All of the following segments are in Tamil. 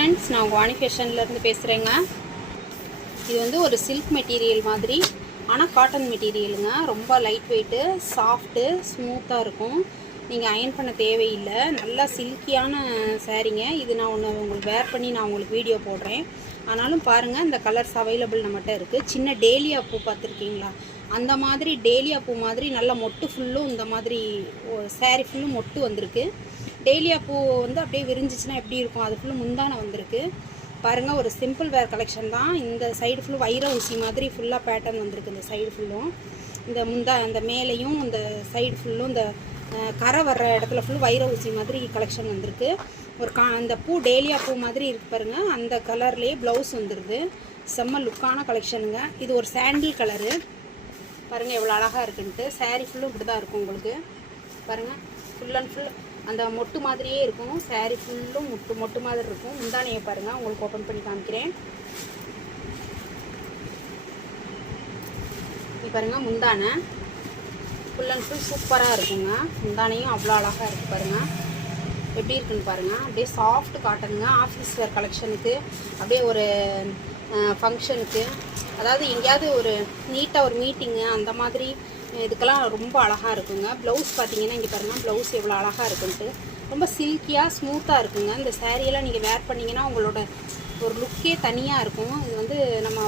ஃப்ரெண்ட்ஸ், நான் உங்கள் வாணி ஃபேஷன்லேருந்து பேசுகிறேங்க. இது வந்து ஒரு சில்க் மெட்டீரியல் மாதிரி, ஆனால் காட்டன் மெட்டீரியலுங்க. ரொம்ப லைட் வெயிட்டு, சாஃப்ட்டு, ஸ்மூத்தாக இருக்கும். நீங்கள் அயன் பண்ண தேவையில்லை. நல்லா சில்கியான சாரீங்க. இது நான் உங்களுக்கு வேர் பண்ணி நான் உங்களுக்கு வீடியோ போடுறேன். ஆனாலும் பாருங்கள், இந்த கலர்ஸ் அவைலபிள் நம்மகிட்ட இருக்குது. சின்ன டேலியா பூ பார்த்துருக்கீங்களா? அந்த மாதிரி டேலியா பூ மாதிரி நல்ல மொட்டு ஃபுல்லும் இந்த மாதிரி சாரீ ஃபுல்லும் மொட்டு வந்திருக்கு. டேலியா பூ வந்து அப்படியே விரிஞ்சிச்சுன்னா எப்படி இருக்கும், அது ஃபுல்லும் முந்தான வந்திருக்கு. பாருங்கள், ஒரு சிம்பிள் வேர் கலெக்ஷன் தான். இந்த சைடு ஃபுல்லும் வைர ஊசி மாதிரி ஃபுல்லாக பேட்டர்ன் வந்திருக்கு. இந்த சைடு ஃபுல்லும் இந்த மேலேயும் இந்த சைடு ஃபுல்லும் இந்த கரை வர்ற இடத்துல ஃபுல்லும் வைர ஊசி மாதிரி கலெக்ஷன் வந்திருக்கு. அந்த பூ டேலியா பூ மாதிரி இருக்குது பாருங்கள். அந்த கலர்லேயே ப்ளவுஸ் வந்துடுது. செம்ம லுக்கான கலெக்ஷனுங்க. இது ஒரு சாண்டில் கலரு. பாருங்கள் எவ்வளோ அழகாக இருக்குன்ட்டு. சாரீ ஃபுல்லும் இப்படி தான் இருக்கும் உங்களுக்கு. பாருங்கள், ஃபுல் அண்ட் ஃபுல் அந்த மொட்டு மாதிரியே இருக்கும். சாரீ ஃபுல்லும் மொட்டு மாதிரி இருக்கும். முந்தானையை பாருங்கள், உங்களுக்கு ஓப்பன் பண்ணி காமிக்கிறேன். இது பாருங்கள், முந்தானை ஃபுல் அண்ட் ஃபுல் சூப்பராக இருக்குங்க. முந்தானையும் அவ்வளோ அழகாக இருக்குது பாருங்கள். எப்படி இருக்குன்னு பாருங்கள். அப்படியே சாஃப்ட் காட்டனுங்க. ஆஃபீஸ் வேர் கலெக்ஷனுக்கு, அப்படியே ஒரு ஃபங்க்ஷனுக்கு, அதாவது எங்கேயாவது ஒரு நீட்டாக ஒரு மீட்டிங்கு அந்த மாதிரி இதுக்கெல்லாம் ரொம்ப அழகாக இருக்குங்க. ப்ளவுஸ் பார்த்தீங்கன்னா இங்கே பாருங்கள், ப்ளவுஸ் எவ்வளோ அழகாக இருக்குன்ட்டு. ரொம்ப சில்கியாக ஸ்மூத்தாக இருக்குங்க. இந்த சாரியெல்லாம் நீங்கள் வேர் பண்ணிங்கன்னா உங்களோட ஒரு லுக்கே தனியாக இருக்கும். இது வந்து நம்ம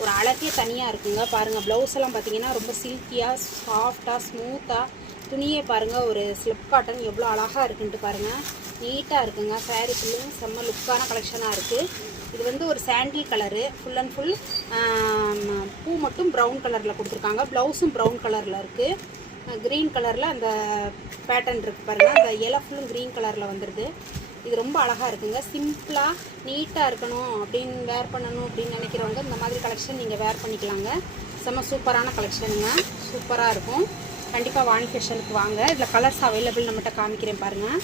ஒரு அழகே தனியாக இருக்குங்க. பாருங்கள், ப்ளவுஸ் எல்லாம் பார்த்தீங்கன்னா ரொம்ப சில்கியாக சாஃப்டாக ஸ்மூத்தாக. துணியே பாருங்கள், ஒரு ஸ்லிப் காட்டன் எவ்வளோ அழகாக இருக்குன்ட்டு பாருங்கள். நீட்டாக இருக்குங்க. சாரீ ஃபுல்லும் செம்ம லுக்கான கலெக்ஷனாக இருக்குது. இது வந்து ஒரு சாண்டில் கலரு. ஃபுல் அண்ட் ஃபுல் பூ மட்டும் ப்ரௌன் கலரில் கொடுத்துருக்காங்க. ப்ளவுஸும் ப்ரௌன் கலரில் இருக்குது. க்ரீன் கலரில் அந்த பேட்டர்ன் இருக்குது பாருங்கள். அந்த இலை ஃபுல்லும் க்ரீன் கலரில் வந்துடுது. இது ரொம்ப அழகாக இருக்குங்க. சிம்பிளாக நீட்டாக இருக்கணும் அப்படின்னு வேர் பண்ணணும் அப்படின்னு நினைக்கிறவங்க இந்த மாதிரி கலெக்ஷன் நீங்கள் வேர் பண்ணிக்கலாங்க. செம்ம சூப்பரான கலெக்ஷனுங்க. சூப்பராக இருக்கும். கண்டிப்பாக வாணி ஃபேஷனுக்கு வாங்க. இதில் கலர்ஸ் அவைலபிள் நம்மகிட்ட காமிக்கிறேன் பாருங்கள்.